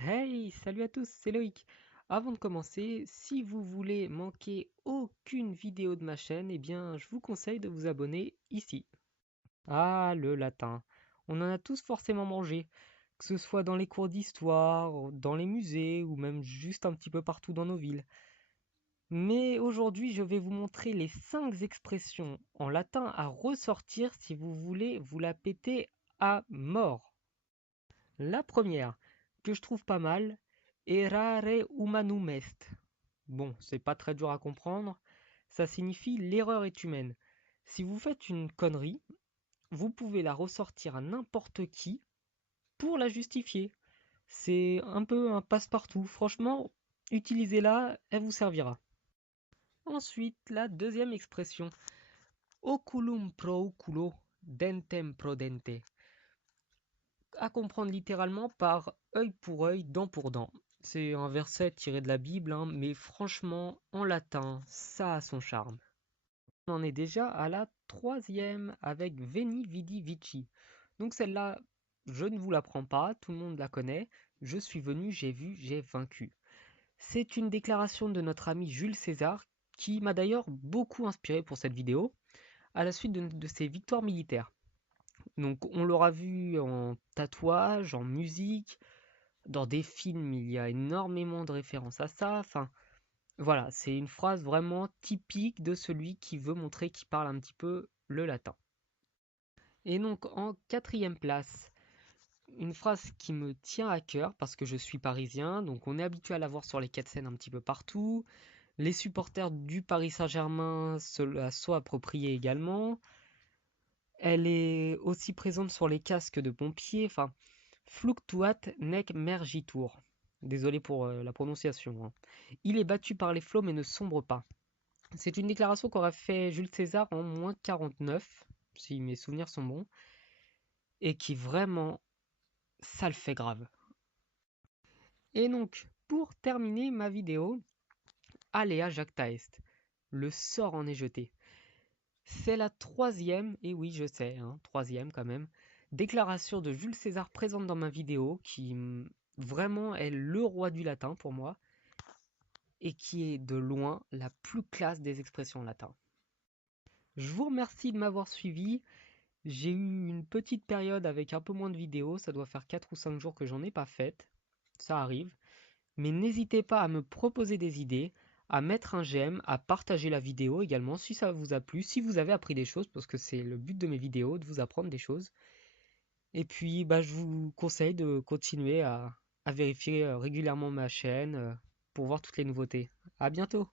Hey, salut à tous, c'est Loïc. Avant de commencer, si vous voulez manquer aucune vidéo de ma chaîne, eh bien, je vous conseille de vous abonner ici. Ah, le latin. On en a tous forcément mangé, que ce soit dans les cours d'histoire, dans les musées ou même juste un petit peu partout dans nos villes. Mais aujourd'hui, je vais vous montrer les 5 expressions en latin à ressortir si vous voulez vous la péter à mort. La première, que je trouve pas mal, errare humanum est. Bon, c'est pas très dur à comprendre. Ça signifie l'erreur est humaine. Si vous faites une connerie, vous pouvez la ressortir à n'importe qui pour la justifier. C'est un peu un passe-partout. Franchement, utilisez-la, elle vous servira. Ensuite, la deuxième expression, oculum pro oculo, dentem pro dente. À comprendre littéralement par œil pour œil, dent pour dent. C'est un verset tiré de la Bible, hein, mais franchement, en latin, ça a son charme. On en est déjà à la troisième avec Veni Vidi Vici. Donc celle-là, je ne vous l'apprends pas, tout le monde la connaît. Je suis venu, j'ai vu, j'ai vaincu. C'est une déclaration de notre ami Jules César qui m'a d'ailleurs beaucoup inspiré pour cette vidéo à la suite de ses victoires militaires. Donc on l'aura vu en tatouage, en musique, dans des films, il y a énormément de références à ça. Enfin, voilà, c'est une phrase vraiment typique de celui qui veut montrer qu'il parle un petit peu le latin. Et donc en quatrième place, une phrase qui me tient à cœur parce que je suis parisien, donc on est habitué à la voir sur les quais de Seine un petit peu partout. Les supporters du Paris Saint-Germain se la sont appropriés également. Elle est aussi présente sur les casques de pompiers. Enfin, fluctuat nec mergitur. Désolé pour la prononciation, hein. Il est battu par les flots mais ne sombre pas. C'est une déclaration qu'aurait fait Jules César en moins 49, si mes souvenirs sont bons, et qui vraiment, ça le fait grave. Et donc, pour terminer ma vidéo, Alea jacta est. Le sort en est jeté. C'est la troisième, et oui je sais, hein, troisième quand même, déclaration de Jules César présente dans ma vidéo, qui vraiment est le roi du latin pour moi, et qui est de loin la plus classe des expressions latines. Je vous remercie de m'avoir suivi. J'ai eu une petite période avec un peu moins de vidéos, ça doit faire 4 ou 5 jours que j'en ai pas faites, ça arrive. Mais n'hésitez pas à me proposer des idées, à mettre un j'aime, à partager la vidéo également si ça vous a plu, si vous avez appris des choses, parce que c'est le but de mes vidéos, de vous apprendre des choses. Et puis bah, je vous conseille de continuer à vérifier régulièrement ma chaîne pour voir toutes les nouveautés. À bientôt!